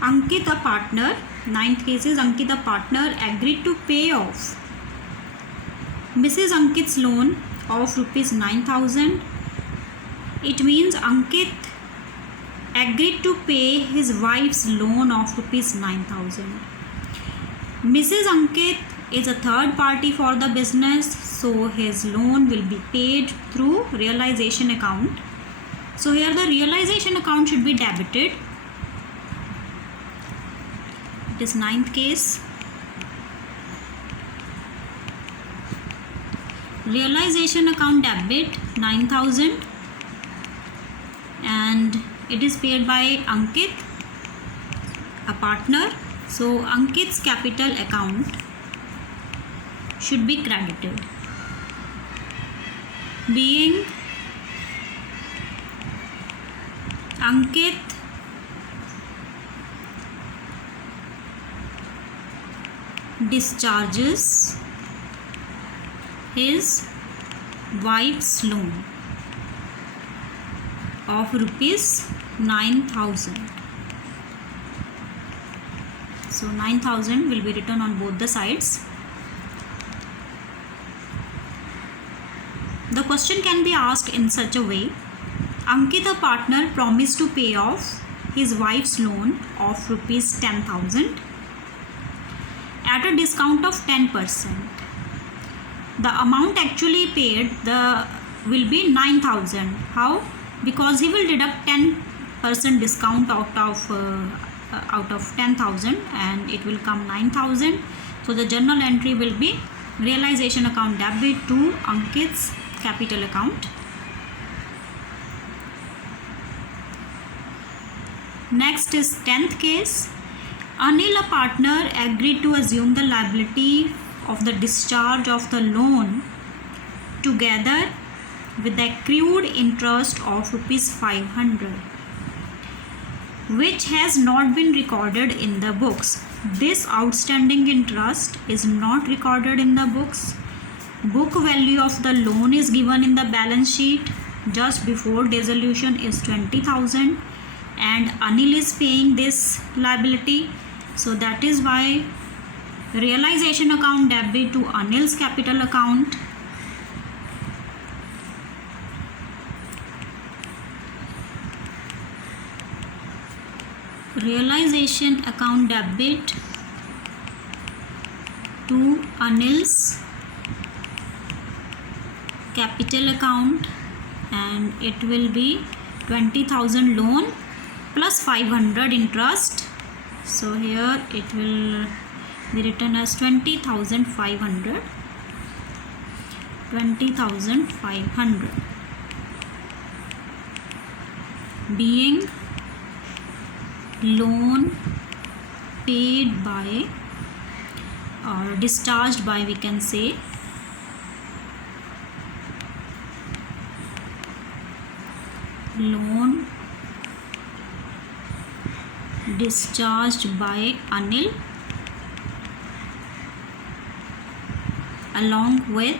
Ankit, a partner, ninth case is Ankit, a partner, agreed to pay off Mrs. Ankit's loan of rupees 9,000. It means Ankit agreed to pay his wife's loan of rupees 9,000. Mrs. Ankit is a third party for the business, so his loan will be paid through realization account. So here the realization account should be debited. It is ninth case. Realization account debit 9,000 and it is paid by Ankit, a partner. So Ankit's capital account should be credited, being Ankit discharges his wife's loan of rupees 9,000. So 9,000 will be written on both the sides. The question can be asked in such a way: Ankit, a partner, promised to pay off his wife's loan of rupees 10,000 at a discount of 10%. The amount actually paid will be 9,000. How? Because he will deduct 10% discount out of 10,000 and it will come 9,000. So the journal entry will be realization account debit to Ankit's capital account. Next is 10th case. Anil, a partner, agreed to assume the liability of the discharge of the loan together with the accrued interest of rupees 500, which has not been recorded in the books. This outstanding interest is not recorded in the books. Book value of the loan is given in the balance sheet just before dissolution is 20,000 and Anil is paying this liability. So that is why realization account debit to Anil's capital account. Realization account debit to Anil's capital account and it will be 20,000 loan plus 500 interest. So here it will be written as 20,500. 20,500 being loan paid by or discharged by, we can say, loan discharged by Anil along with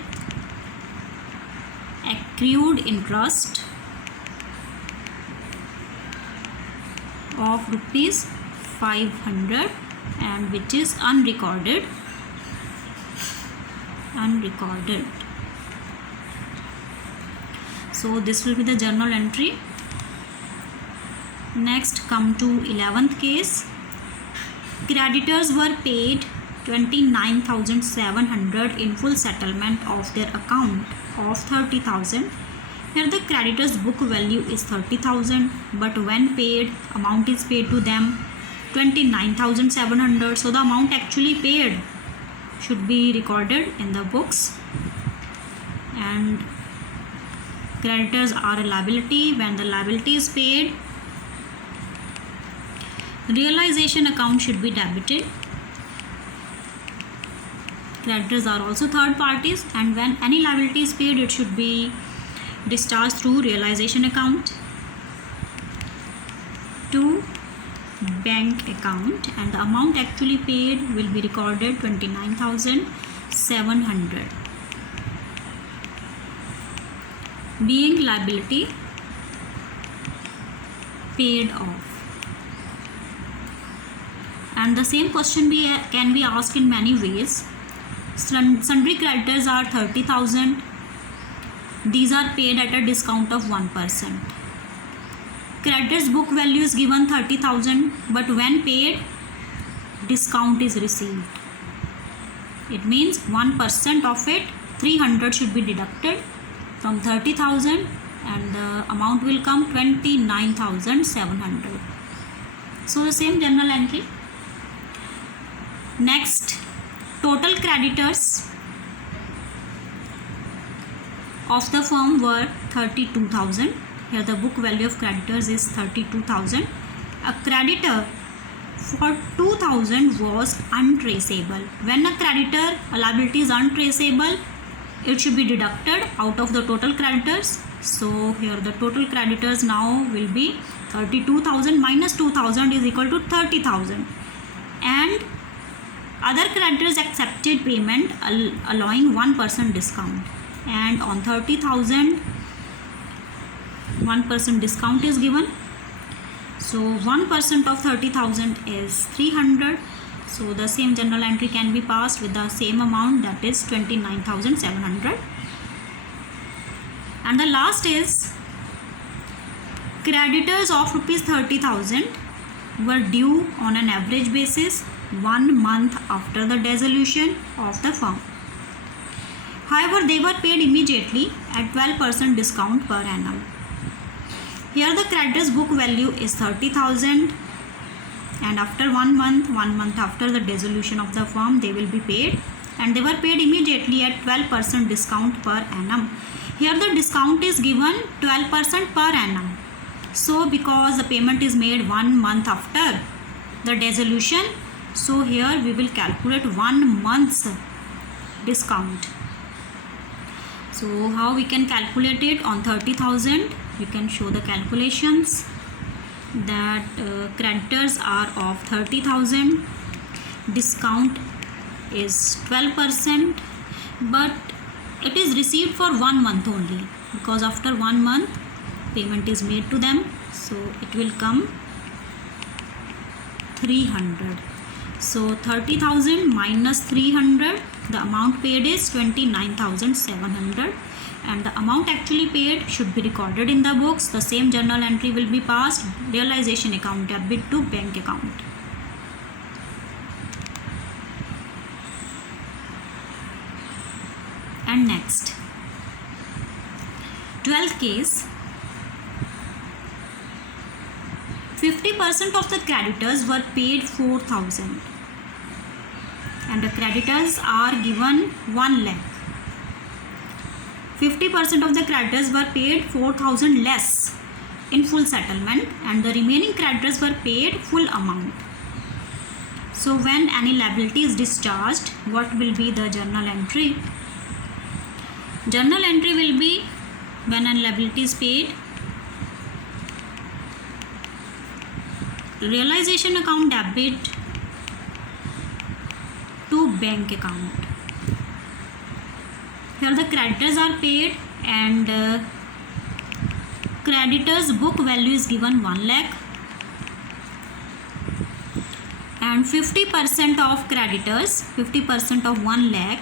accrued interest of rupees 500 and which is unrecorded. So this will be the journal entry. Next, come to 11th case. Creditors were paid 29,700 in full settlement of their account of 30,000. Here the creditors book value is 30,000 but when paid, amount is paid to them 29,700. So the amount actually paid should be recorded in the books and creditors are a liability. When the liability is paid, realization account should be debited. Creditors are also third parties and when any liability is paid, it should be discharged through realization account to bank account and the amount actually paid will be recorded 29,700 being liability paid off. And the same question can be asked in many ways. Sundry creditors are 30,000. These are paid at a discount of 1%. Creditors book value is given 30,000, but when paid, discount is received. It means 1% of it, 300 should be deducted from 30,000, and the amount will come 29,700. So the same journal entry. Next, total creditors of the firm were 32,000. Here the book value of creditors is 32,000. A creditor for 2,000 was untraceable. When a liability is untraceable, it should be deducted out of the total creditors. So here the total creditors now will be 32,000 minus 2,000 is equal to 30,000. And other creditors accepted payment allowing 1% discount. And on 30,000, 1% discount is given. So 1% of 30,000 is 300. So the same journal entry can be passed with the same amount, that is 29,700. And the last is creditors of rupees 30,000 were due on an average basis 1 month after the dissolution of the firm. However, they were paid immediately at 12% discount per annum. Here the creditors book value is 30,000, and after 1 month after the dissolution of the firm, they will be paid, and they were paid immediately at 12% discount per annum. Here the discount is given 12% per annum. So because the payment is made 1 month after the dissolution, so here we will calculate 1 month's discount. So how we can calculate it? On 30,000 we can show the calculations that creditors are of 30,000, discount is 12%, but it is received for 1 month only, because after 1 month payment is made to them, so it will come 300. So 30,000 minus 300, the amount paid is 29,700, and the amount actually paid should be recorded in the books. The same journal entry will be passed, realization account debit to bank account. And next, 12th case, 50% of the creditors were paid 4,000 and the creditors are given 1 lakh. 50% of the creditors were paid 4,000 less in full settlement, and the remaining creditors were paid full amount. So when any liability is discharged, what will be the journal entry? Journal entry will be, when any liability is paid, realization account debit to bank account. Here the creditors are paid, and creditors book value is given 1 lakh, and 50% of creditors, 50% of 1 lakh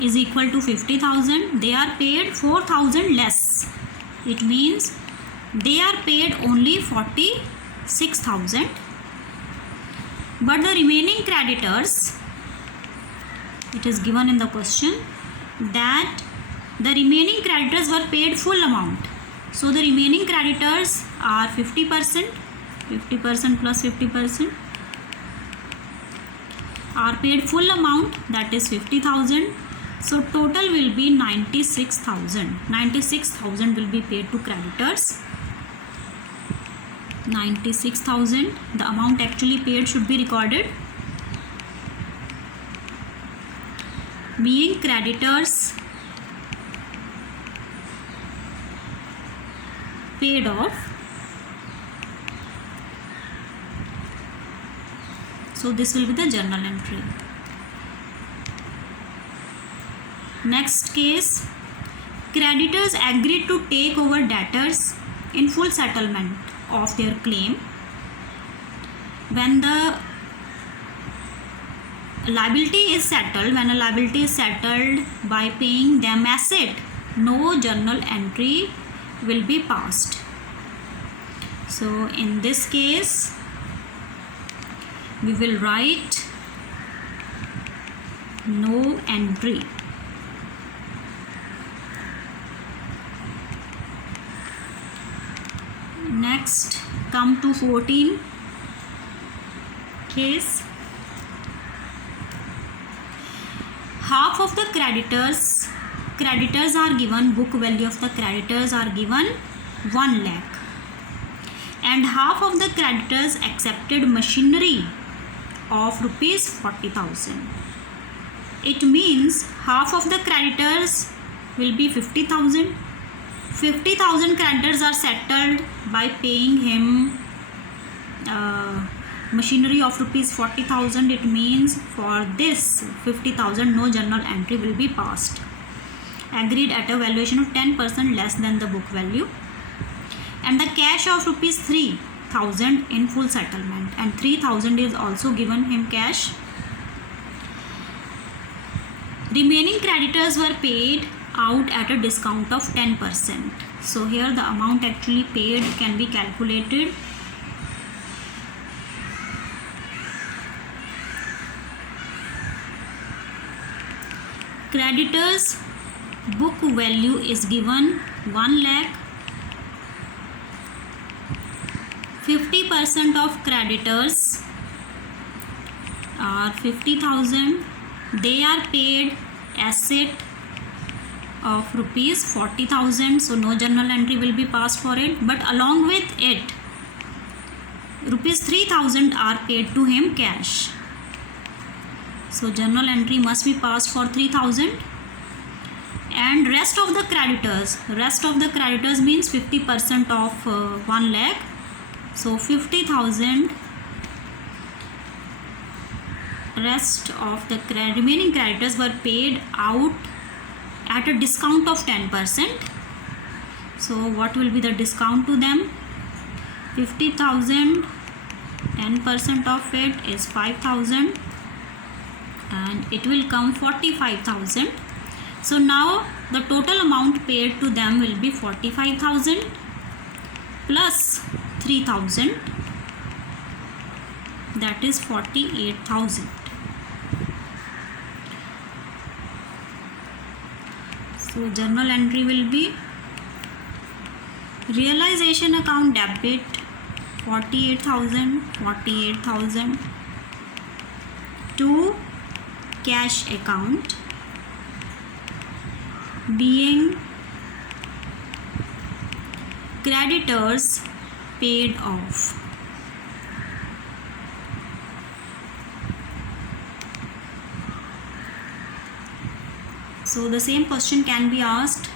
is equal to 50,000. They are paid 4,000 less. It means they are paid only 46,000, but the remaining creditors, it is given in the question that the remaining creditors were paid full amount. So the remaining creditors are 50%, 50% plus 50% are paid full amount, that is 50,000. So total will be 96,000. 96,000 will be paid to creditors. 96,000, the amount actually paid should be recorded, being creditors paid off. So this will be the journal entry. Next case, creditors agreed to take over debtors in full settlement of their claim. when the liability is settled, when a liability is settled by paying them asset, no journal entry will be passed. So in this case we will write no entry. Next, come to 14 case. Half of the creditors are given, book value of the creditors are given 1 lakh, and half of the creditors accepted machinery of rupees 40,000. It means half of the creditors will be 50,000. 50,000 creditors are settled by paying him machinery of rupees 40,000. It means for this 50,000 no journal entry will be passed. Agreed at a valuation of 10% less than the book value, and the cash of rupees 3,000 in full settlement, and 3,000 is also given him cash. Remaining creditors were paid out at a discount of 10%. So here the amount actually paid can be calculated. Creditors book value is given 1 lakh. 50% of creditors are 50,000. They are paid asset of rupees 40,000, so no journal entry will be passed for it, but along with it rupees 3,000 are paid to him cash, so journal entry must be passed for 3,000. And rest of the creditors means 50% of 1 lakh, so 50,000. Rest of the remaining creditors were paid out at a discount of 10%. So what will be the discount to them? 50,000, 10% of it is 5,000, and it will come 45,000. So now the total amount paid to them will be 45,000 plus 3,000, that is 48,000. So journal entry will be realization account debit 48,000 to cash account being creditors paid off. So the same question can be asked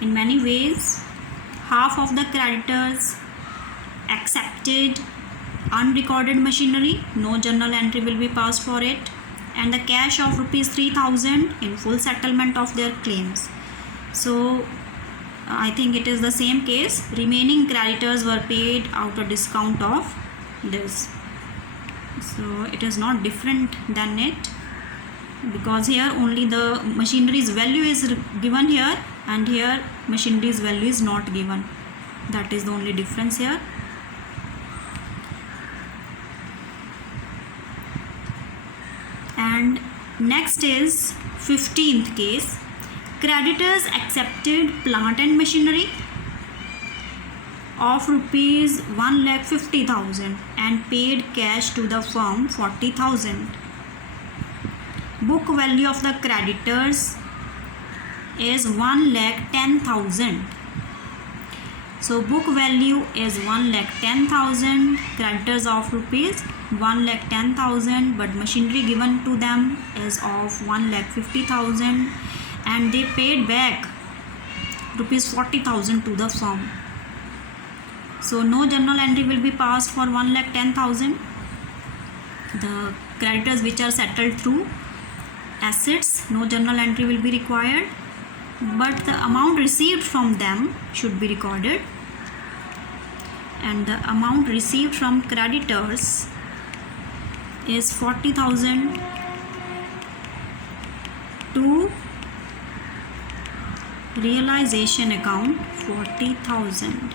in many ways. Half of the creditors accepted unrecorded machinery, no journal entry will be passed for it, and the cash of rupees 3,000 in full settlement of their claims. So I think it is the same case. Remaining creditors were paid out a discount of this. So it is not different than it, because here only the machinery's value is given here, and here machinery's value is not given. That is the only difference here. And next is 15th case. Creditors accepted plant and machinery of rupees 1,50,000 and paid cash to the firm 40,000. Book value of the creditors is 1,10,000. So book value is 1,10,000, creditors of rupees 1,10,000, but machinery given to them is of 1,50,000, and they paid back rupees 40,000 to the firm. So no journal entry will be passed for 1,10,000. The creditors which are settled through assets, no journal entry will be required, but the amount received from them should be recorded. and the amount received from creditors is 40,000 to realization account 40,000,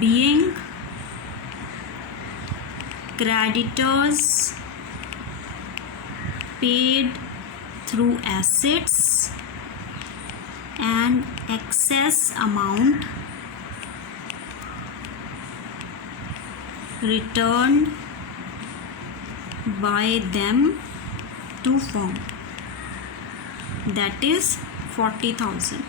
being creditors paid through assets and excess amount returned by them to firm, that is 40,000.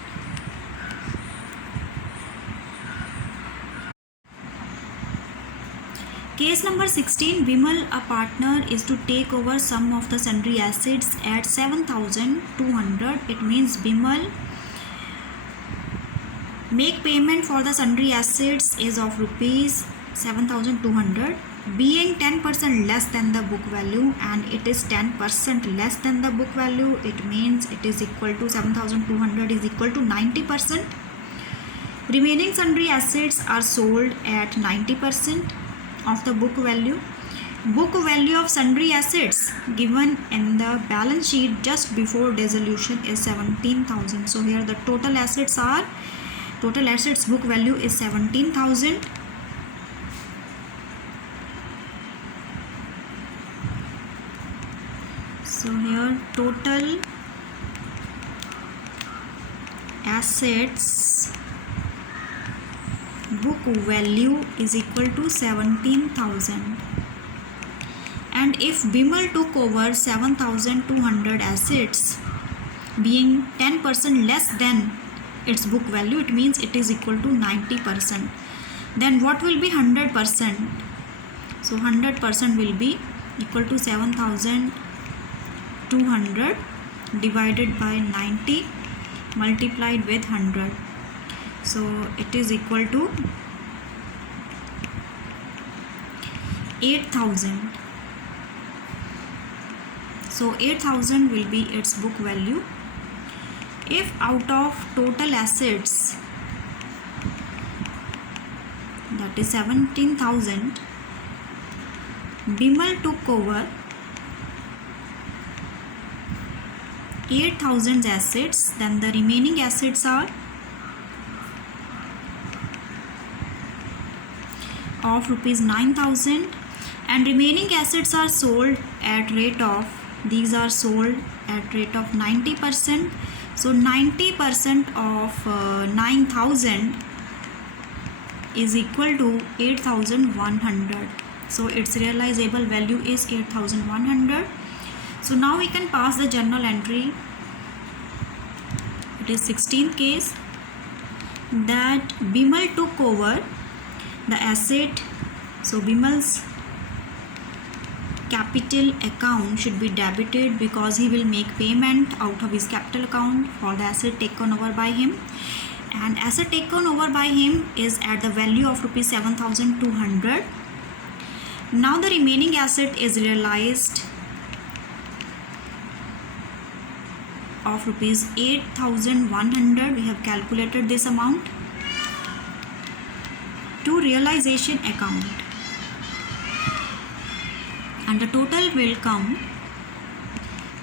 Case number 16, Bimal, a partner, is to take over some of the sundry assets at 7,200. It means Bimal make payment for the sundry assets is of rupees 7,200, being 10% less than the book value, and it is 10% less than the book value. It means it is equal to 7,200 is equal to 90%. Remaining sundry assets are sold at 90% of the book value. Book value of sundry assets given in the balance sheet just before dissolution is 17,000. So here the total assets book value is 17,000. So here total assets book value is equal to 17,000, and if Bimal took over 7,200 assets being 10% less than its book value, it means it is equal to 90%. Then what will be 100%? So 100% will be equal to 7,200 divided by 90 multiplied with 100. So it is equal to 8,000. So 8,000 will be its book value. If out of total assets, that is 17,000, Bimal took over 8,000 assets, then the remaining assets are of rupees 9,000, and remaining assets are sold at rate of, these are sold at rate of 90%. So 90% of 9,000 is equal to 8,100. So its realizable value is 8,100. So now we can pass the journal entry. It is 16th case that Bimal took over the asset. So Bimal's capital account should be debited because he will make payment out of his capital account for the asset taken over by him, and asset taken over by him is at the value of rupees 7,200. Now the remaining asset is realized of rupees 8,100. We have calculated this amount to realization account, and the total will come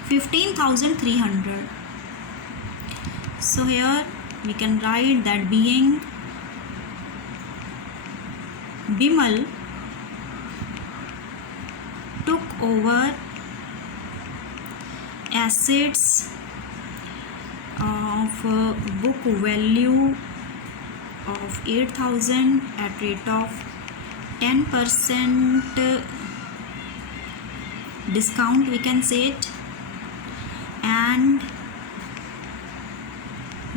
15,300. So here we can write that being Bimal took over assets of book value of 8,000 at rate of 10% discount, we can say it, and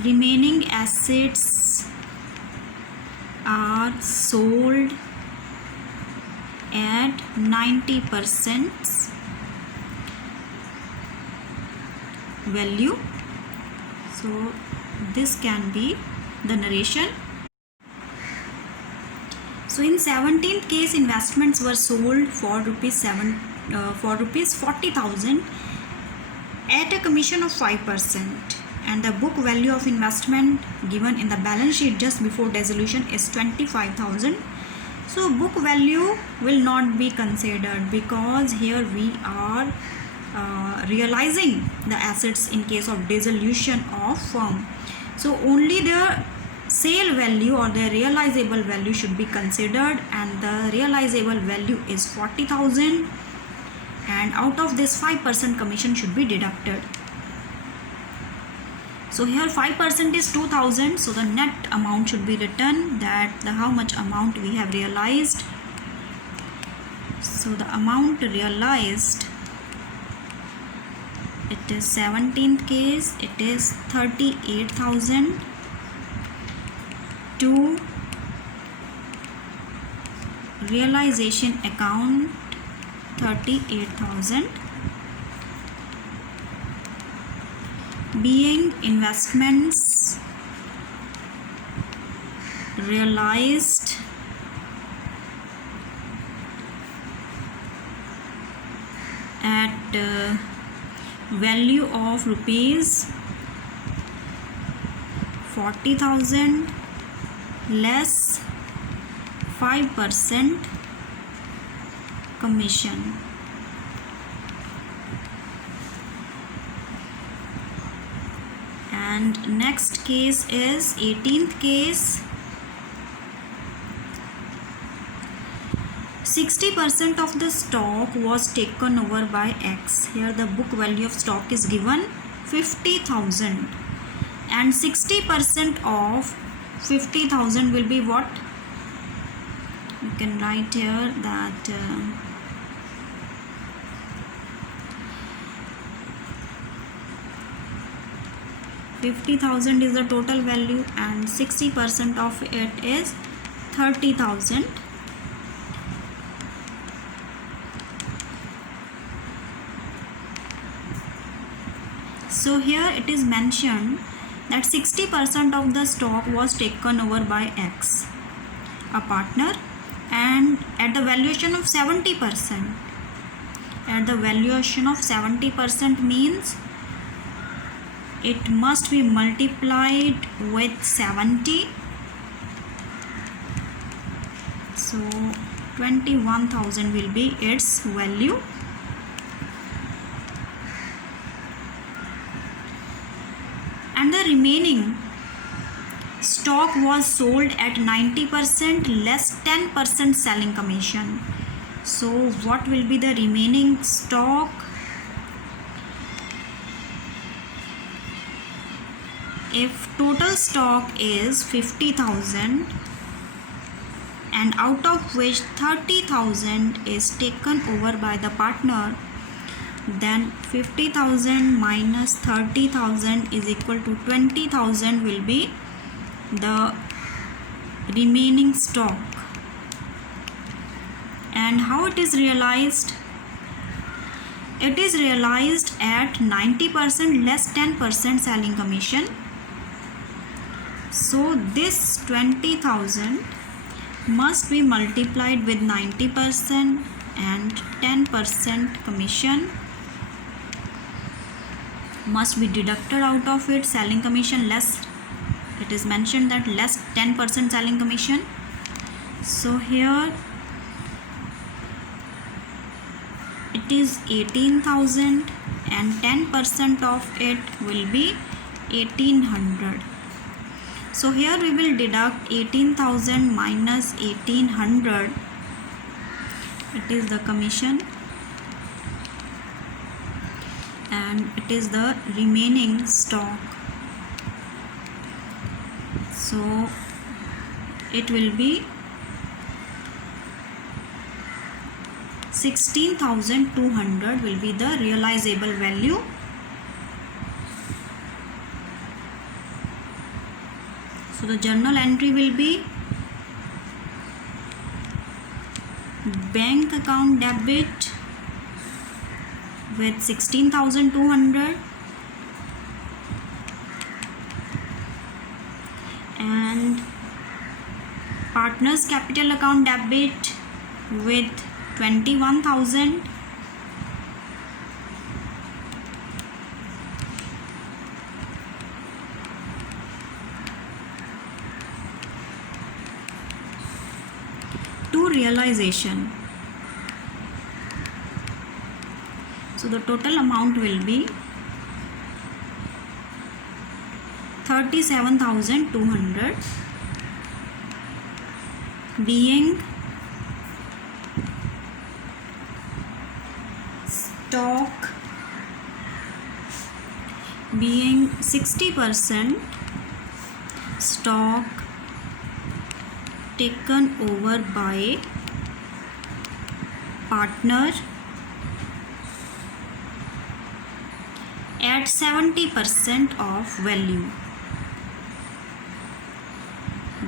remaining assets are sold at 90% value. So this can be the narration. So in 17th case, investments were sold for rupees 40,000 at a commission of 5%, and the book value of investment given in the balance sheet just before dissolution is 25,000. So book value will not be considered because here we are realizing the assets in case of dissolution of firm. So only the sale value or the realizable value should be considered, and the realizable value is 40,000, and out of this 5% commission should be deducted. So here 5% is 2,000, so the net amount should be written, that how much amount we have realized. So the amount realized, it is 17th case, it is 38,000 to realization account 38,000, being investments realized at value of rupees 40,000 less 5% commission. And next case is 18th case. 60% of the stock was taken over by X. Here the book value of stock is given 50,000, and 60% of 50,000 will be what? You can write here that 50,000 is the total value, and 60% of it is 30,000. So here it is mentioned that 60% of the stock was taken over by X, a partner, and at the valuation of 70%. At the valuation of 70% means it must be multiplied with 70. So 21,000 will be its value. And the remaining stock was sold at 90% less 10% selling commission. So what will be the remaining stock? If total stock is 50,000 and out of which 30,000 is taken over by the partner, then 50,000 minus 30,000 is equal to 20,000 will be the remaining stock. And how it is realized? It is realized at 90% less 10% selling commission. So this 20,000 must be multiplied with 90% and 10% commission must be deducted out of it. Selling commission less, it is mentioned that less 10% selling commission. So here it is 18,000 and 10% of it will be 1,800. So here we will deduct 18,000 minus 1,800. It is the commission and it is the remaining stock. So it will be 16,200 will be the realizable value. So the journal entry will be bank account debit with 16,200 and partners capital account debit with 21,000 to realization. So the total amount will be 37,200 being stock being 60% stock taken over by partner at 70% of value,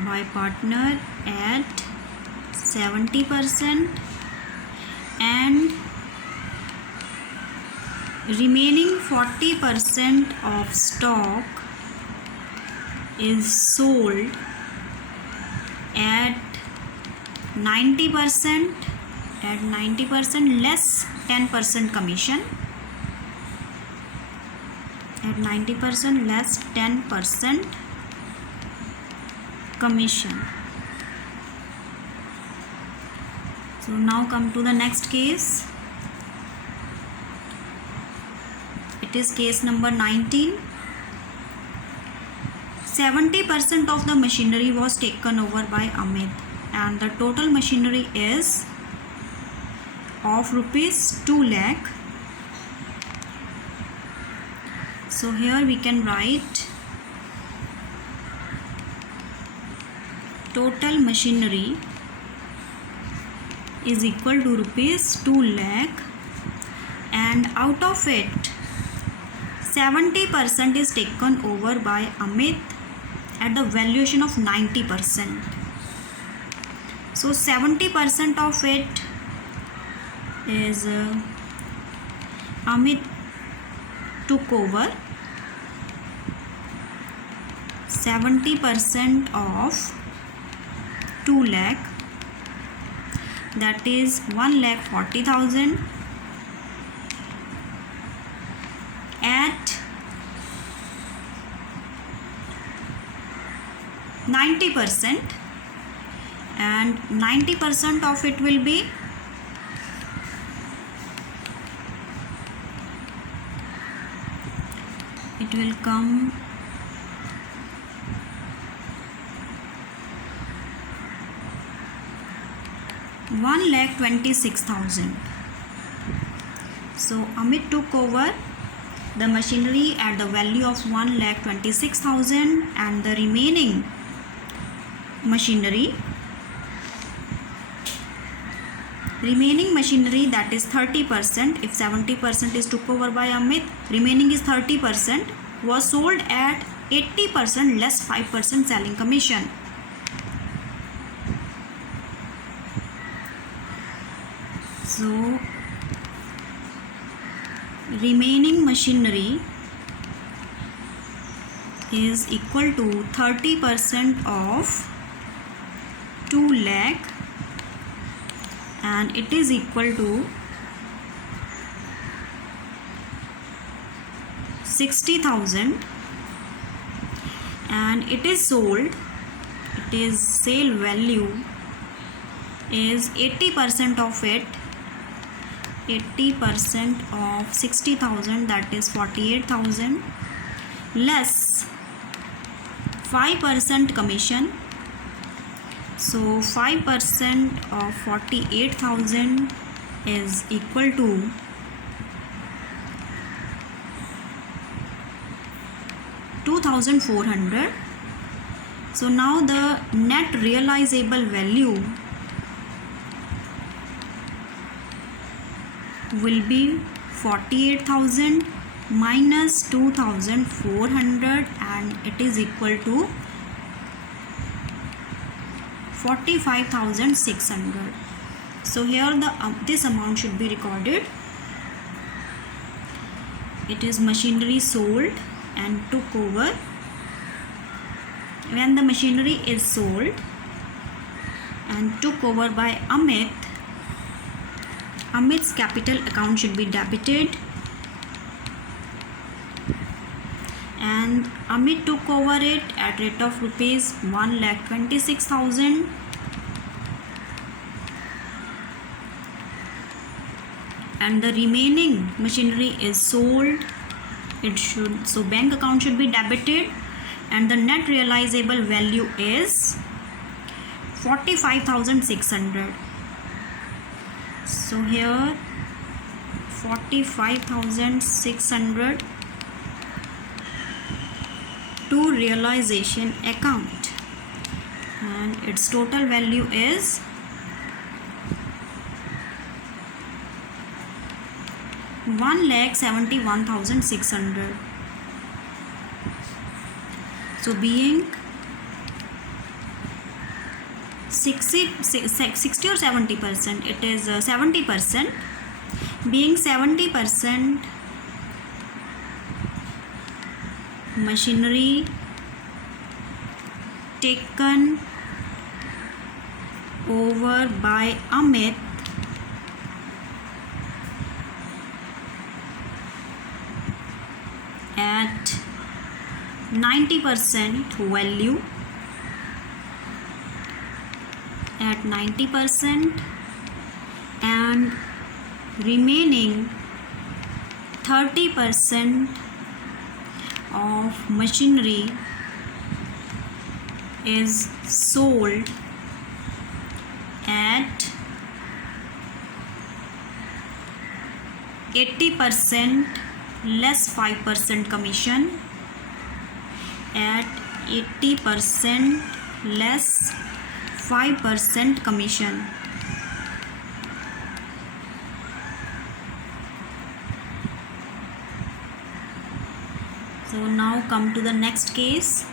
by partner at 70%, and remaining 40% of stock is sold at 90%, less 10% commission, at 90% less 10% commission. So now come to the next case. It is case number 19. 70% of the machinery was taken over by Amit, and the total machinery is of rupees 2 lakh. So here we can write total machinery is equal to rupees 2 lakh, and out of it 70% is taken over by Amit at the valuation of 90%. So 70% of it is Amit took over. 70% of 2 lakh, that is 1,40,000 at 90%, and 90% of it will be it will come 1,26,000. So Amit took over the machinery at the value of 1,26,000, and the remaining machinery that is 30%. If 70% is took over by Amit, remaining is 30%, was sold at 80% less 5% selling commission. So remaining machinery is equal to 30% of 2 lakh, and it is equal to 60,000, and it is sold, it is sale value is 80% of it, 80% of 60,000, that is 48,000, less 5% commission. So 5% of 48,000 is equal to 2,400. So now the net realizable value will be 48,000 minus 2,400, and it is equal to 45,600. So here this amount should be recorded. It is machinery sold and took over. When the machinery is sold and took over by Amit, Amit's capital account should be debited, and Amit took over it at rate of rupees 1,26,000, and the remaining machinery is sold, so bank account should be debited, and the net realizable value is 45,600. so here 45,600 to realization account, and its total value is 1,71,600. so being 60 or 70%, it is 70%. being 70% machinery taken over by Amit at 90% value, at 90%, and remaining 30% of machinery is sold at 80% less 5% commission, at 80% less 5% commission. So now come to the next case.